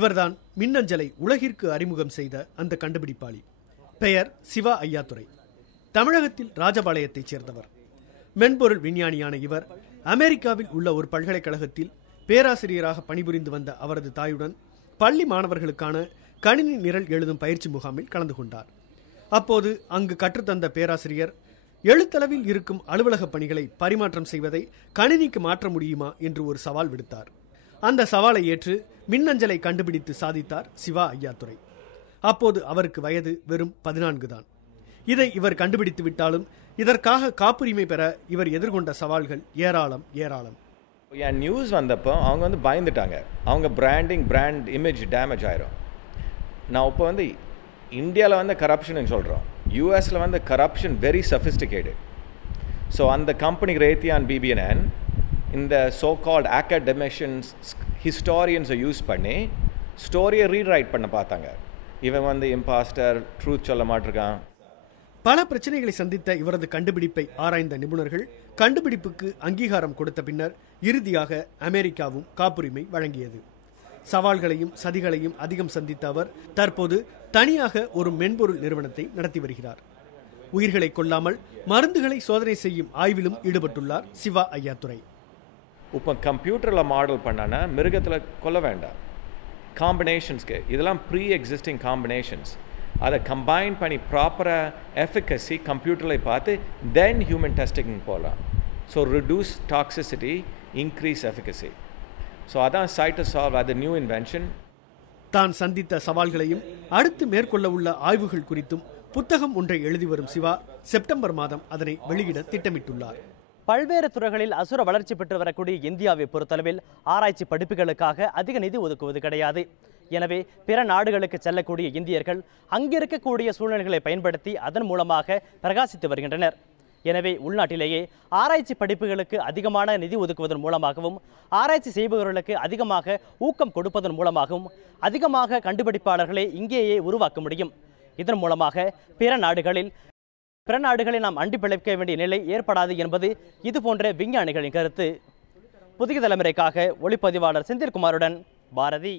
இவர்தான் மின்னஞ்சலை உலகிற்கு அறிமுகம் செய்த அந்த கண்டுபிடிப்பாளி. பெயர் சிவா ஐயாத்துரை. தமிழகத்தில் ராஜபாளையத்தைச் சேர்ந்தவர். மென்பொருள் விஞ்ஞானியான இவர் அமெரிக்காவில் உள்ள ஒரு பல்கலைக்கழகத்தில் பேராசிரியராக பணிபுரிந்து வந்த அவரது தாயுடன் பள்ளி மாணவர்களுக்கான கணினி நிரல் எழுதும் பயிற்சி முகாமில் கலந்து கொண்டார். அப்போது அங்கு கற்றுத்தந்த பேராசிரியர் எழுத்தளவில் இருக்கும் அலுவலக பணிகளை பரிமாற்றம் செய்வதை கணினிக்கு மாற்ற முடியுமா என்று ஒரு சவால் விடுத்தார். அந்த சவாலை ஏற்று மின்னஞ்சலை கண்டுபிடித்து சாதித்தார் சிவா ஐயாத்துரை. அப்போது அவருக்கு வயது வெறும் 14 தான். இதை இவர் கண்டுபிடித்து விட்டாலும் இதற்காக காப்புரிமை பெற இவர் எதிர்கொண்ட சவால்கள் ஏராளம் ஏராளம். என் நியூஸ் வந்தப்போ அவங்க பயந்துட்டாங்க. அவங்க பிராண்ட் இமேஜ் டேமேஜ் ஆயிரும். நான் இப்போ இந்தியாவில் கரப்ஷன் சொல்கிறோம். யூஎஸில் கரப்ஷன் வெரி சஃபிஸ்டிகேட்டட். ஸோ அந்த கம்பெனி ரேத்தியான் பிபிஎன்என் இந்த சோ கால்ட் அகாடமிஷியன்ஸ் ஹிஸ்டாரியன்ஸை யூஸ் பண்ணி ஸ்டோரியை ரீரைட் பண்ண பார்த்தாங்க. இவன் இம்பாஸ்டர், ட்ரூத் சொல்ல மாட்டிருக்கான். பல பிரச்சனைகளை சந்தித்த இவரது கண்டுபிடிப்பை ஆராய்ந்த நிபுணர்கள் கண்டுபிடிப்புக்கு அங்கீகாரம் கொடுத்த பின்னர் இறுதியாக அமெரிக்காவும் காப்புரிமை வழங்கியது. சவால்களையும் சதிகளையும் அதிகம் சந்தித்த அவர் தற்போது தனியாக ஒரு மென்பொருள் நிறுவனத்தை நடத்தி வருகிறார். உயிர்களை கொல்லாமல் மருந்துகளை சோதனை செய்யும் ஆய்விலும் ஈடுபட்டுள்ளார் சிவா ஐயாத்துரை. இப்போ கம்ப்யூட்டரில் மாடல் பண்ணானா மிருகத்தில் கொல்ல வேண்டாம். காம்பினேஷன்ஸ்க்கு இதெல்லாம் ப்ரீ எக்ஸிஸ்டிங் காம்பினேஷன்ஸ். அதை கம்பைன் பண்ணி ப்ராப்பராக எஃபிகசி கம்ப்யூட்டரில் பார்த்து தென் ஹியூமன் டெஸ்டிங் போகலாம். So reduce toxicity, increase efficacy. So அதான் சைட்டோசால்வ், அது நியூ இன்வென்ஷன். தான் சந்தித்த சவால்களையும் அடுத்து மேற்கொள்ள உள்ள ஆய்வுகள் குறித்தும் புத்தகம் ஒன்றை எழுதி வரும் சிவா செப்டம்பர் மாதம் அதனை வெளியிட திட்டமிட்டுள்ளார். பல்வேறு துறைகளில் அசுர வளர்ச்சி பெற்று வரக்கூடிய இந்தியாவை பொறுத்தளவில் ஆராய்ச்சி படிப்புகளுக்காக அதிக நிதி ஒதுக்குவது கிடையாது. எனவே பிற நாடுகளுக்கு செல்லக்கூடிய இந்தியர்கள் அங்கிருக்கக்கூடிய சூழ்நிலைகளை பயன்படுத்தி அதன் மூலமாக பிரகாசித்து வருகின்றனர். எனவே உள்நாட்டிலேயே ஆராய்ச்சி படிப்புகளுக்கு அதிகமான நிதி ஒதுக்குவதன் மூலமாகவும் ஆராய்ச்சி செய்பவர்களுக்கு அதிகமாக ஊக்கம் கொடுப்பதன் மூலமாகவும் அதிகமாக கண்டுபிடிப்பாளர்களை இங்கேயே உருவாக்க முடியும். இதன் மூலமாக பிற நாடுகளை நாம் அண்டி பிழைக்க வேண்டிய நிலை ஏற்படாது என்பது இதுபோன்ற விஞ்ஞானிகளின் கருத்து. புதிய தலைமுறைக்காக ஒளிப்பதிவாளர் செந்தில்குமாருடன் பாரதி.